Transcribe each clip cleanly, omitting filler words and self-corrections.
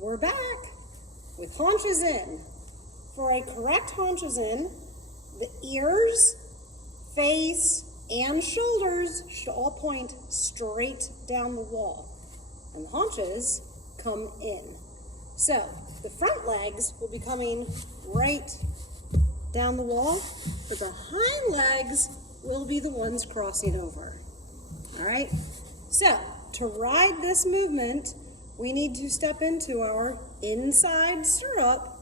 We're back with haunches in. For a correct haunches in, the ears, face, and shoulders should all point straight down the wall, and the haunches come in. So the front legs will be coming right down the wall, but the hind legs will be the ones crossing over. All right, so to ride this movement, we need to step into our inside stirrup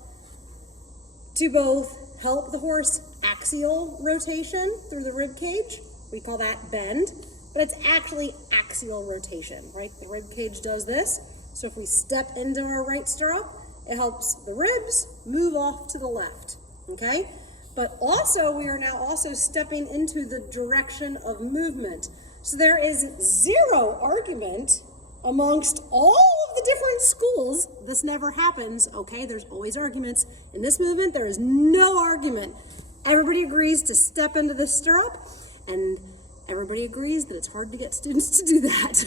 to both help the horse axial rotation through the rib cage. We call that bend, but it's actually axial rotation, right? The rib cage does this. So if we step into our right stirrup, it helps the ribs move off to the left, okay? But also, we are now also stepping into the direction of movement. So there is zero argument amongst all of the different schools. This never happens, okay? There's always arguments. In this movement, there is no argument. Everybody agrees to step into this stirrup, and everybody agrees that it's hard to get students to do that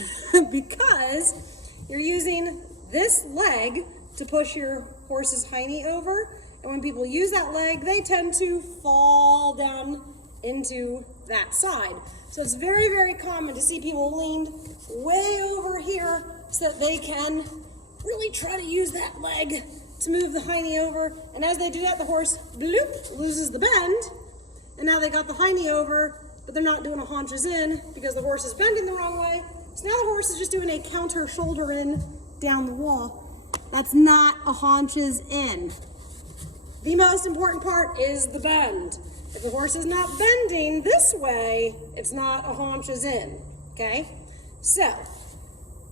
because you're using this leg to push your horse's hiney over, and when people use that leg, they tend to fall down into that side. So it's very, very common to see people leaned way over here so that they can really try to use that leg to move the hiney over. And as they do that, the horse, bloop, loses the bend. And now they got the hiney over, but they're not doing a haunches in because the horse is bending the wrong way. So now the horse is just doing a counter shoulder in down the wall. That's not a haunches in. The most important part is the bend. If the horse is not bending this way, it's not a haunches in, okay? So,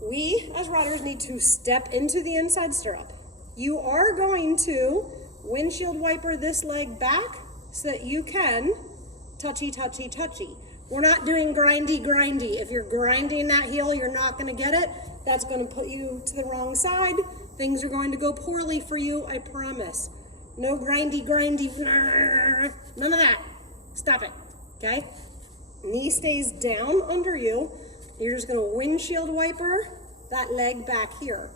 we as riders need to step into the inside stirrup. You are going to windshield wiper this leg back so that you can touchy, touchy, touchy. We're not doing grindy, grindy. If you're grinding that heel, you're not gonna get it. That's gonna put you to the wrong side. Things are going to go poorly for you, I promise. No grindy, grindy, none of that. Stop it, okay? Knee stays down under you. You're just gonna windshield wiper that leg back here.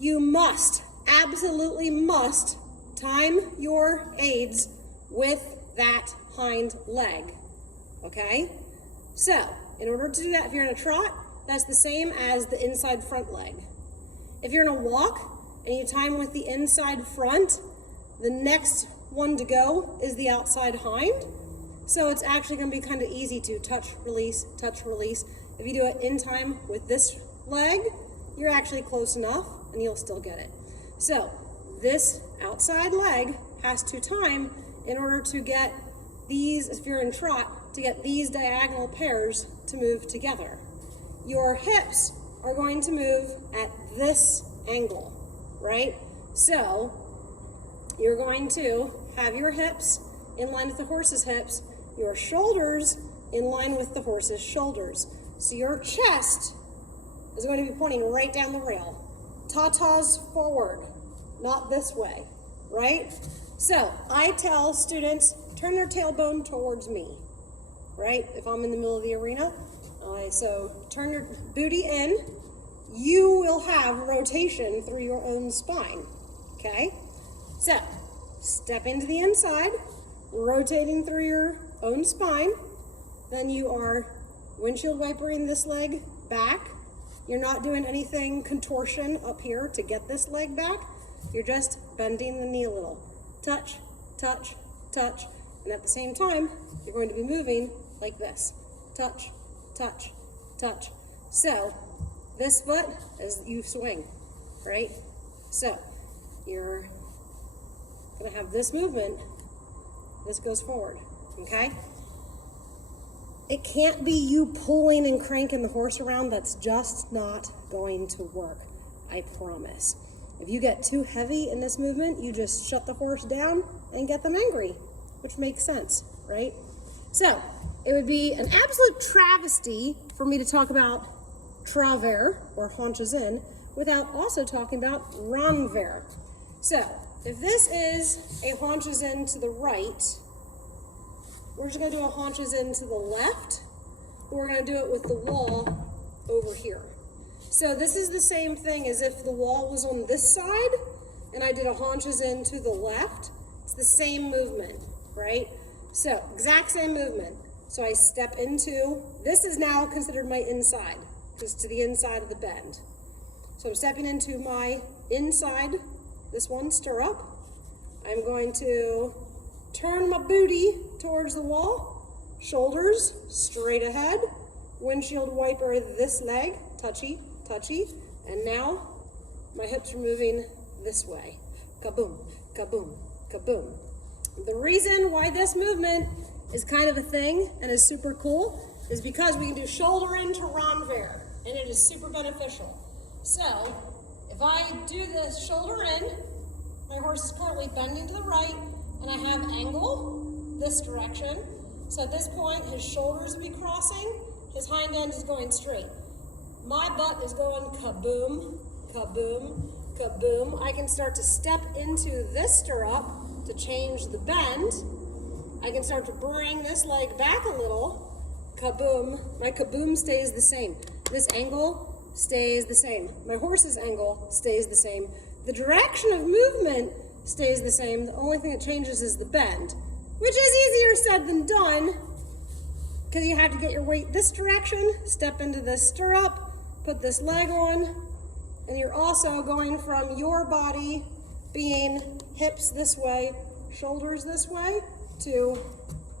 You must, absolutely must, time your aids with that hind leg, okay? So, in order to do that, if you're in a trot, that's the same as the inside front leg. If you're in a walk and you time with the inside front, the next one to go is the outside hind. So it's actually gonna be kind of easy to touch, release, touch, release. If you do it in time with this leg, you're actually close enough and you'll still get it. So this outside leg has to time in order to get these, if you're in trot, to get these diagonal pairs to move together. Your hips are going to move at this angle, right? So you're going to have your hips in line with the horse's hips, your shoulders in line with the horse's shoulders. So your chest is going to be pointing right down the rail. Tatas forward, not this way, right? So I tell students, turn their tailbone towards me, right? If I'm in the middle of the arena. So turn your booty in. You will have rotation through your own spine, okay? So, step into the inside, rotating through your own spine. Then you are windshield wipering this leg back. You're not doing anything contortion up here to get this leg back. You're just bending the knee a little. Touch, touch, touch. And at the same time, you're going to be moving like this. Touch, touch, touch. So, this foot as you swing, right? So, you're gonna have this movement, this goes forward, okay? It can't be you pulling and cranking the horse around. That's just not going to work, I promise. If you get too heavy in this movement, you just shut the horse down and get them angry, which makes sense, right? So, it would be an absolute travesty for me to talk about travers, or haunches in, without also talking about renvers. So, if this is a haunches in to the right, we're just going to do a haunches in to the left, or we're going to do it with the wall over here. So this is the same thing as if the wall was on this side and I did a haunches in to the left. It's the same movement, right? So exact same movement. So I step into, this is now considered my inside, because to the inside of the bend. So I'm stepping into my inside, this one stirrup. I'm going to turn my booty towards the wall, shoulders straight ahead, windshield wiper this leg, touchy, touchy, and now my hips are moving this way. Kaboom, kaboom, kaboom. The reason why this movement is kind of a thing and is super cool is because we can do shoulder in to renvers, and it is super beneficial. So if I do this shoulder in, my horse is currently bending to the right, and I have angle this direction. So at this point, his shoulders will be crossing, his hind end is going straight. My butt is going kaboom, kaboom, kaboom. I can start to step into this stirrup to change the bend. I can start to bring this leg back a little. Kaboom. My kaboom stays the same. This angle stays the same. My horse's angle stays the same. The direction of movement stays the same. The only thing that changes is the bend, which is easier said than done, because you have to get your weight this direction, step into this stirrup, put this leg on, and you're also going from your body being hips this way, shoulders this way, to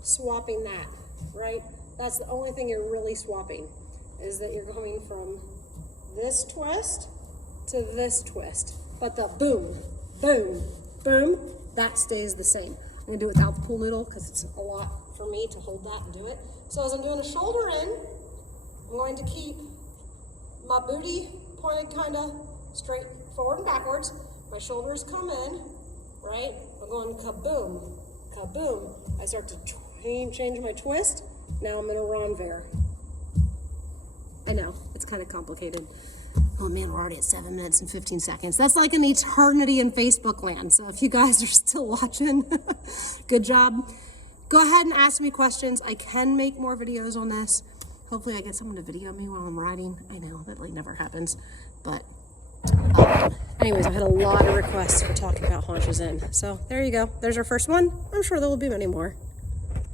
swapping that, right? That's the only thing you're really swapping, is that you're coming from this twist to this twist. But the boom, boom, boom, that stays the same. I'm gonna do it without the pool noodle because it's a lot for me to hold that and do it. So as I'm doing a shoulder in, I'm going to keep my booty pointed kind of straight forward and backwards. My shoulders come in, right? I'm going kaboom, kaboom. I start to change my twist. Now I'm in a renvers. I know, it's kind of complicated. Oh man, we're already at 7 minutes and 15 seconds. That's like an eternity in Facebook land. So if you guys are still watching, good job. Go ahead and ask me questions. I can make more videos on this. Hopefully I get someone to video me while I'm riding. I know, that like never happens. But anyways, I've had a lot of requests for talking about haunches in. So there you go. There's our first one. I'm sure there will be many more.